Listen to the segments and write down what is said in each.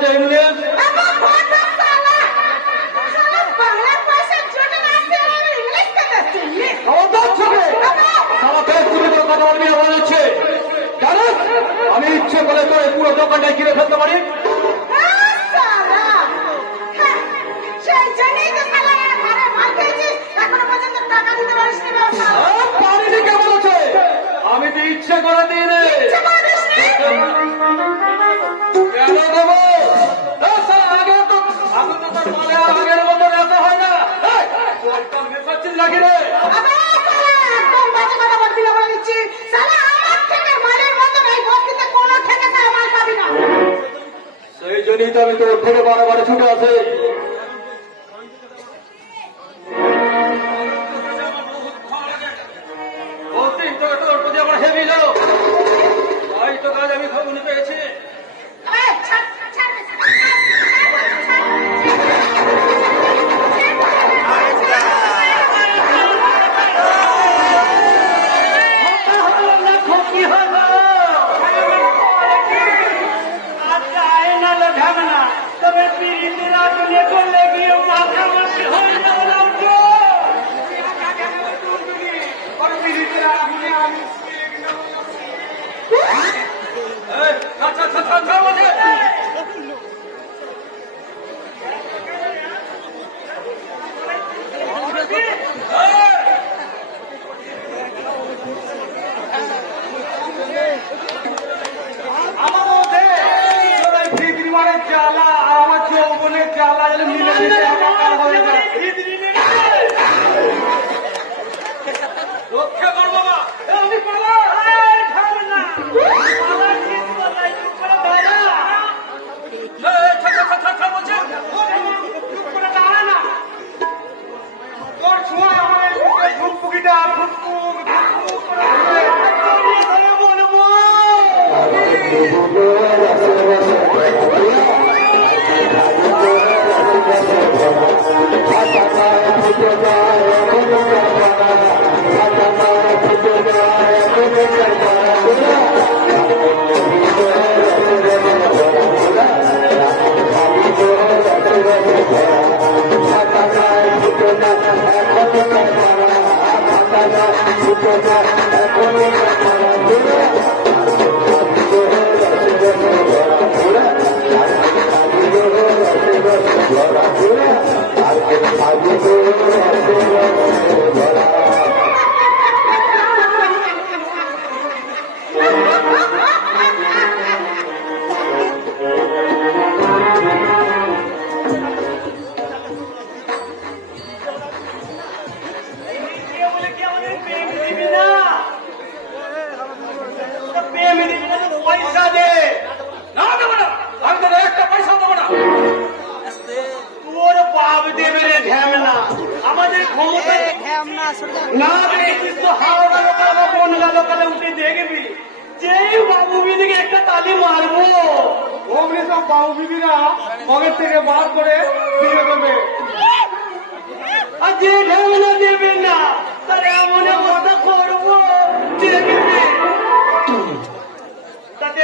আছে ইংলিশ? আমি ইচ্ছে করে তো এই পুরো দোকানটায় কিনে ফেলতে পারি। পারিনি কে বলেছে? আমি তো ইচ্ছে করে দিই রে। কেন দেবো? আগে তো তোর মালে আগের মতো নেতা হয় না। মেশাচ্ছিস নাকি রে? সেই জন্যই তো আমি তোর থেকে বারে ছুটে আসে। হেভি লো তাই তো কাজ আমি খবর পেয়েছি। একটা তালি মারবো অমনি সব বাবু বিবিরা মগের থেকে বার করে বিয়ে করবে। আর যে ঢেউনা দেবে না তার এমন কথা করবো তাতে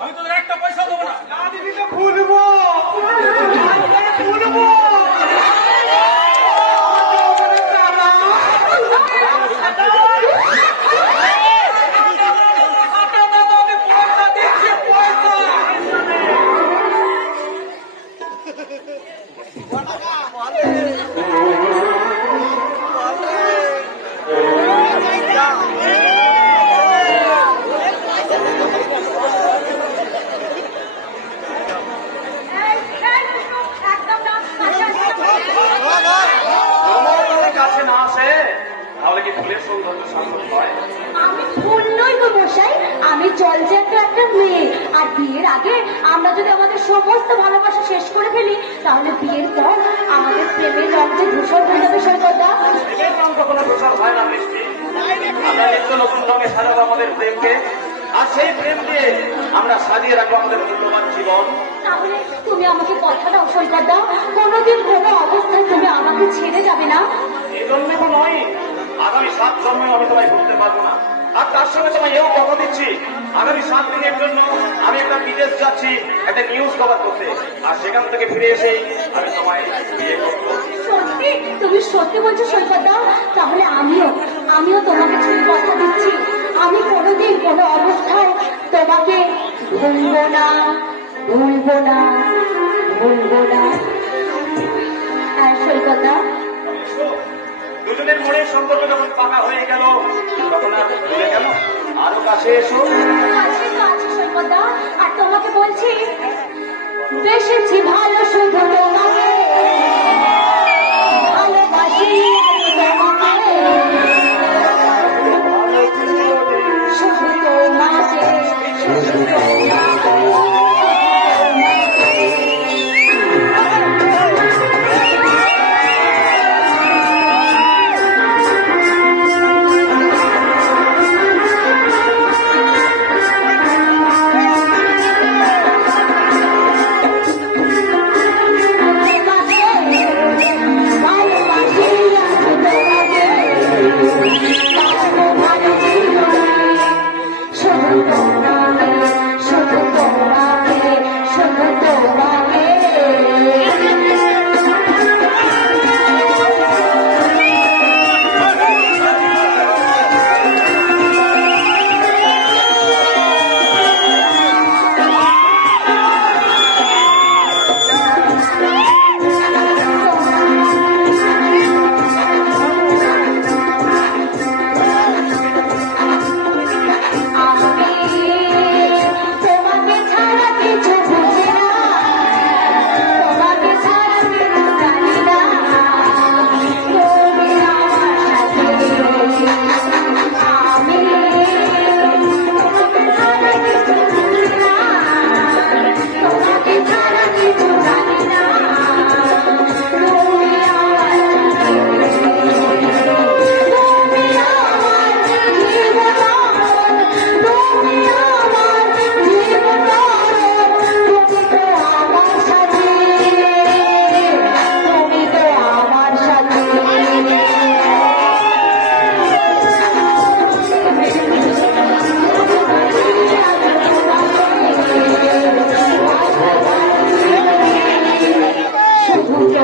আমি তোদের একটা পয়সা দেবো না। দিদিকে ফুলবো ফুলবো আমি জলজান্ত একটা মেয়ে আর বিয়ের আগে আমরা যদি আমাদের সমস্ত ভালোবাসা শেষ করে ফেলি তাহলে বিয়ের পর আমাদের প্রেমের রং যে ধূসর হয়ে যাবে সৈকতদা। কোনো ধূসর হয় না মিষ্টি, আমরা নিত্য নতুন রঙে সাজাবো আমাদের প্রেমকে আর সেই প্রেম দিয়ে আমরা সাজিয়ে রাখবো আমাদের মূল্যবান জীবন। তাহলে তুমি আমাকে কথা দাও সৈকতদা, কোনোদিন কোনো অবস্থায় তুমি আমাকে ছেড়ে যাবে না। এই জন্য তো নয়, আগামী 7 জন্মে আমি তোমায় ভুলতে পারবো না। আর তার সঙ্গে তোমায় এও কথা দিচ্ছি আগামী 7 দিনের জন্য আমি একটা বিদেশ যাচ্ছি একটা নিউজ কভার করতে, আর সেখান থেকে ফিরে এসে আমি তোমায় বিয়ে করবো। সত্যি? তুমি সত্যি বলছো সৈকতদা? তাহলে আমিও তোমাকে ছুঁয়ে কথা দিচ্ছি, আমি কোনোদিন কোনো অবস্থায় তোমাকে ভুলবো না, ভুলবো না, ভুলবো না। হ্যাঁ সৈকতদা, দুজনের মনের সম্পর্ক যখন পাকা হয়ে গেল তখন আর ভুলে গেল, আরো কাছে এসো। আছে তো আছে সৈকতদা, আর তোমাকে বলছি বেশিছি ভালো শুধু তোমাকে, ভালোবাসি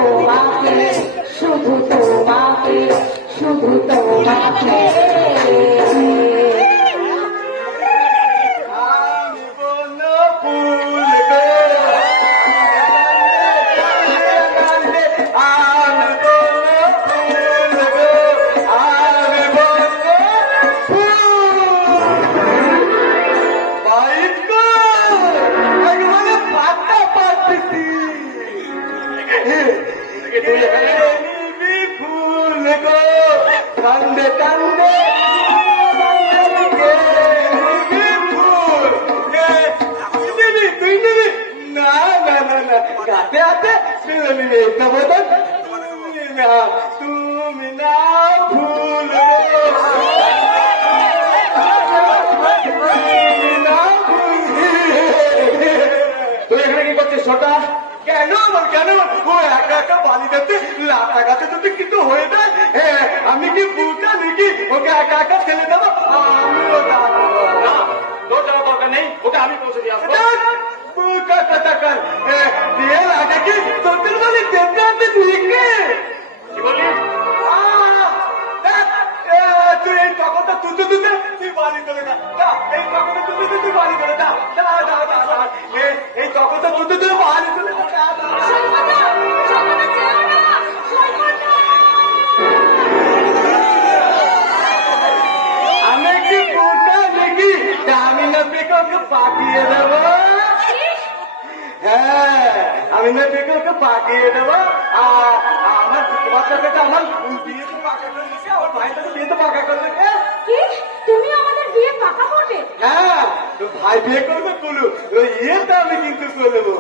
তোমাকে, শুধু তোমাকে, শুধু তোমাকে। গাতে হাতে তুমি না ভুল তুই এখানে কি করছিস ছোটা? কেন কেন ও একা একা বালিটাতে লাগাতে যদি কিছু হয়ে যায় আমি কি বুকা নাকি ওকে একা একা ছেড়ে দেবো? আমিও যাবো না, তোর যাওয়ার দরকার নেই, ওকে আমি পৌঁছে দিয়ে আসবো। বিয়ে লাগে কি তোদের বলি দেখতে আসতে দিকে কি বললি? তুই এই তখনটা তুলতে তুলতে তুই বাড়ি চলে যা এই তখনটা তুলতে তুলতে তুই বাড়ি চলে যা এই তখনটা তুলতে তুই বাড়ি চলে যা আমি কি বোকা নাকি আমি না বেকারকে পাঠিয়ে দেবো? হ্যাঁ আমি না বেকারকে পাঠিয়ে দেবো আমার তোমার সাথে আমার বিয়ে তো পাকা করে দিচ্ছে আমার ভাই তো বিয়ে তো পাকা করে দিচ্ছে কি তুমি আমাদের বিয়ে পাকা করবে? হ্যাঁ তো ভাই বিয়ে করবে বলু ইয়েটা আমি কিন্তু করে দেবো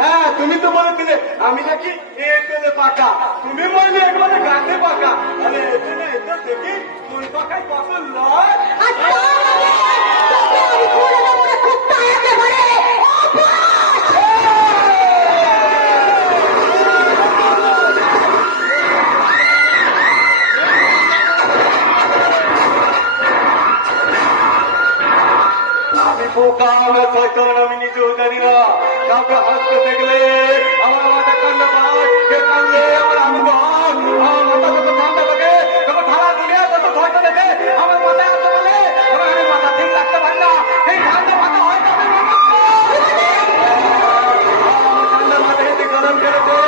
হ্যাঁ তুমি তো বলেছিলে আমি নাকি এখানে পাকা তুমি বললে একবারে গাছে পাকা তাহলে এখানে এটা দেখি তুই পাকায় কত লয় কাউকে শয়তান আমি নিজেও জানি না। কাউকে হাসতে দেখলে আমার মাথা কান্না পায়, কে কান্দে আমার আন্দোলন, আমার মাথা কত ঠান্ডা থাকে, কত ঠান্ডা দুনিয়া কত ধৈর্য দেখে আমার মাথায় আসতে বলে এবার আমি মাথা ঠিক রাখতে পারি না। এই ঠান্ডা মাথা হয়তো আমি মাথা ঠান্ডা মাথায় এতে গরম করে দে,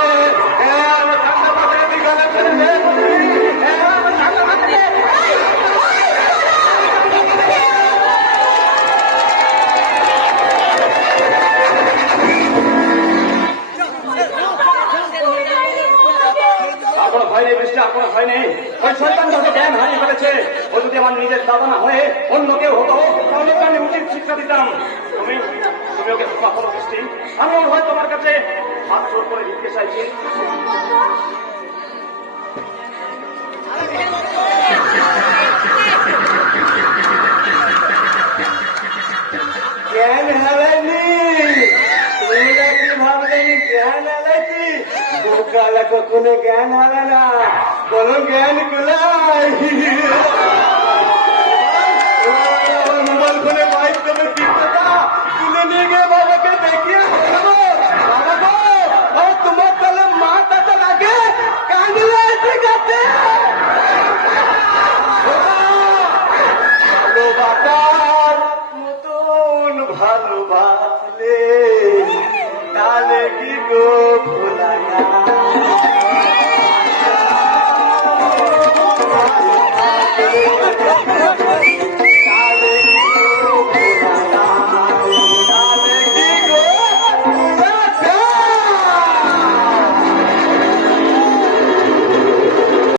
আমার ঠান্ডা মাথায় এতে গরম করে দে, আমার ঠান্ডা মাথায় কোনো ভয় নেই বৃষ্টি, আর কোনো ভয় নেই। ওই শয়তান যত জ্ঞান হারিয়ে ফেলেছে, ও যদি আমার নিজের দাদা না হয়ে অন্য কেউ হতো তাহলে তো আমি উচিত শিক্ষা দিতাম। তুমি তুমি ওকে ক্ষমা করো বৃষ্টি, আমি হয় তোমার কাছে হাত জোর করে দিতে চাইছি। জ্ঞান হারায়নি, তুমি কি ভাবলে আমি জ্ঞান হারাইছি? বোকালা কখনো জ্ঞান হারায় না, কোনো জ্ঞান কুলাই। আমার মোবাইল ফোনে বাইক তুমি দিতে তুলে নিয়ে গিয়ে বাবা